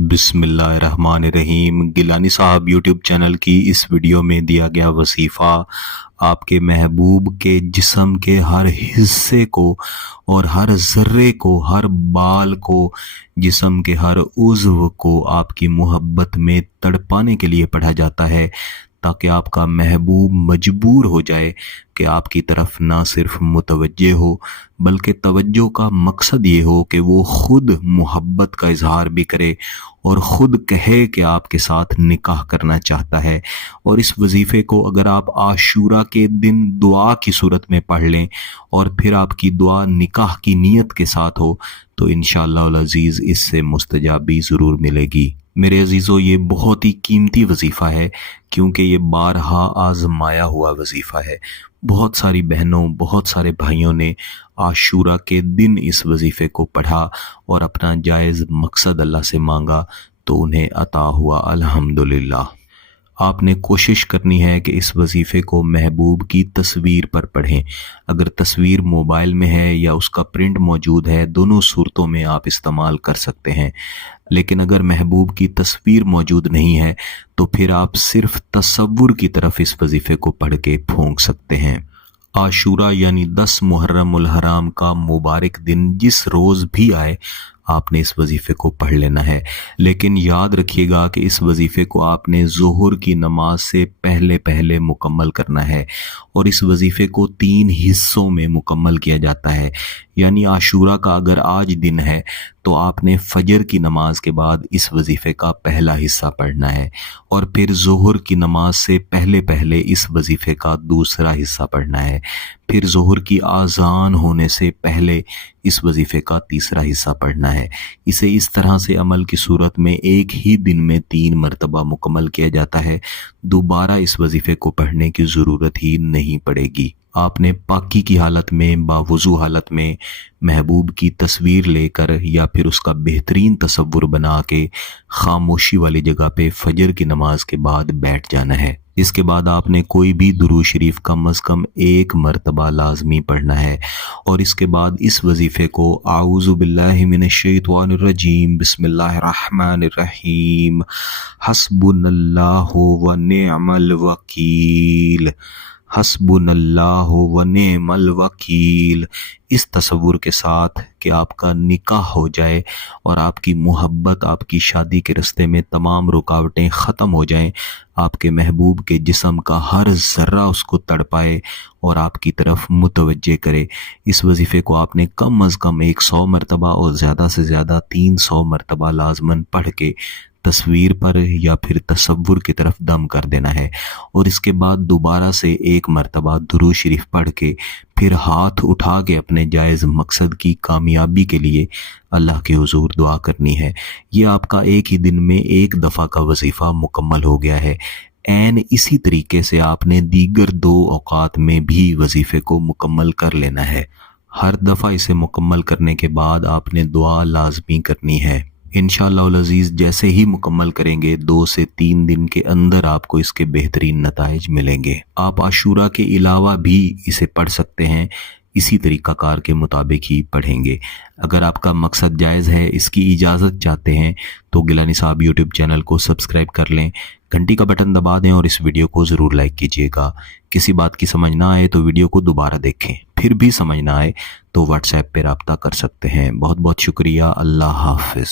बिस्मिल्लाहिर्रहमानिर्रहीम। गिलानी साहब YouTube channel की इस वीडियो में दिया गया वजीफ़ा आपके महबूब के जिस्म के हर हिस्से को और हर ज़र्रे को, हर बाल को, जिस्म के हर उज़्व को आपकी मोहब्बत में तड़पाने के लिए पढ़ा जाता है, ताकि आपका महबूब मजबूर हो जाए कि आपकी तरफ ना सिर्फ मुतवज्जे हो, बल्कि तवज्जो का मकसद ये हो कि वो खुद मोहब्बत का इजहार भी करे और ख़ुद कहे कि आपके साथ निकाह करना चाहता है। और इस वजीफ़े को अगर आप आशूरा के दिन दुआ की सूरत में पढ़ लें और फिर आपकी दुआ निकाह की नीयत के साथ हो, तो इंशाअल्लाह अज़ीज़ इससे मुस्तजाबी ज़रूर मिलेगी। मेरे अजीज़ों, ये बहुत ही कीमती वजीफ़ा है, क्योंकि ये बारहा आजमाया हुआ वजीफ़ा है। बहुत सारी बहनों, बहुत सारे भाइयों ने आशूरा के दिन इस वजीफ़े को पढ़ा और अपना जायज़ मकसद अल्लाह से मांगा, तो उन्हें अता हुआ, अल्हम्दुलिल्लाह। आपने कोशिश करनी है कि इस वजीफ़े को महबूब की तस्वीर पर पढ़ें। अगर तस्वीर मोबाइल में है या उसका प्रिंट मौजूद है, दोनों सूरतों में आप इस्तेमाल कर सकते हैं। लेकिन अगर महबूब की तस्वीर मौजूद नहीं है, तो फिर आप सिर्फ तसव्वुर की तरफ इस वजीफ़े को पढ़ के फूंक सकते हैं। आशूरा यानी 10 मुहर्रम उल हराम का मुबारक दिन जिस रोज़ भी आए, आपने इस वजीफ़े को पढ़ लेना है। लेकिन याद रखिएगा कि इस वजीफ़े को आपने ज़ुहर की नमाज से पहले पहले मुकम्मल करना है, और इस वजीफ़े को 3 हिस्सों में मुकम्मल किया जाता है। यानी आशूरा का अगर आज दिन है, तो आपने फजर की नमाज के बाद इस वजीफ़े का पहला हिस्सा पढ़ना है, और फिर ज़ुहर की नमाज से पहले पहले इस वजीफ़े का दूसरा हिस्सा पढ़ना है, फिर ज़ुहर की आज़ान होने से पहले इस वजीफ़े का तीसरा हिस्सा पढ़ना है। इसे इस तरह से अमल की सूरत में एक ही दिन में 3 मरतबा मुकम्मल किया जाता है। दोबारा इस वजीफ़े को पढ़ने की ज़रूरत ही नहीं पड़ेगी। आपने पाकी की हालत में, बावुज़ू हालत में महबूब की तस्वीर लेकर या फिर उसका बेहतरीन तसव्वुर बना के खामोशी वाली जगह पे फजर की नमाज के बाद बैठ जाना है। इसके बाद आपने कोई भी दुरूद शरीफ कम अज़ कम 1 मरतबा लाजमी पढ़ना है, और इसके बाद इस वजीफ़े को आऊज़ु बिल्लाहि मिनश शैतानिर रजीम बिस्मिल्लाहिर्रहमानिर्रहीम हस्बुनल्लाहु व निअमल वकील, हस्बुनल्लाहु व निअमल वकील, इस तसव्वुर के साथ कि आपका निकाह हो जाए और आपकी मोहब्बत, आपकी शादी के रास्ते में तमाम रुकावटें ख़त्म हो जाएं, आपके महबूब के जिस्म का हर ज़र्रा उसको तड़पाए और आपकी तरफ मुतवज्जे करे। इस वजीफ़े को आपने कम अज़ कम 100 मरतबा और ज़्यादा से ज़्यादा 300 मरतबा लाजमन पढ़ के तस्वीर पर या फिर तसव्वुर की तरफ दम कर देना है, और इसके बाद दोबारा से 1 मरतबा दुरूद शरीफ पढ़ के फिर हाथ उठा के अपने जायज़ मकसद की कामयाबी के लिए अल्लाह के हुजूर दुआ करनी है। ये आपका एक ही दिन में 1 दफ़ा का वजीफ़ा मुकम्मल हो गया है। ऐन इसी तरीके से आपने दीगर 2 औकात में भी वजीफ़े को मुकम्मल कर लेना है। हर दफ़ा इसे मुकम्मल करने के बाद आपने दुआ लाजमी करनी है। इंशाअल्लाह अज़ीज़ जैसे ही मुकम्मल करेंगे, 2 से 3 दिन के अंदर आपको इसके बेहतरीन नताइज मिलेंगे। आप आशूरा के अलावा भी इसे पढ़ सकते हैं, इसी तरीक़ाकार के मुताबिक ही पढ़ेंगे। अगर आपका मकसद जायज़ है, इसकी इजाज़त चाहते हैं, तो गिलानी साहब यूट्यूब चैनल को सब्सक्राइब कर लें, घंटी का बटन दबा दें और इस वीडियो को ज़रूर लाइक कीजिएगा। किसी बात की समझ ना आए तो वीडियो को दोबारा देखें, फिर भी समझ ना आए तो व्हाट्सएप पर रब्ता कर सकते हैं। बहुत बहुत शुक्रिया। अल्लाह हाफ़िज़।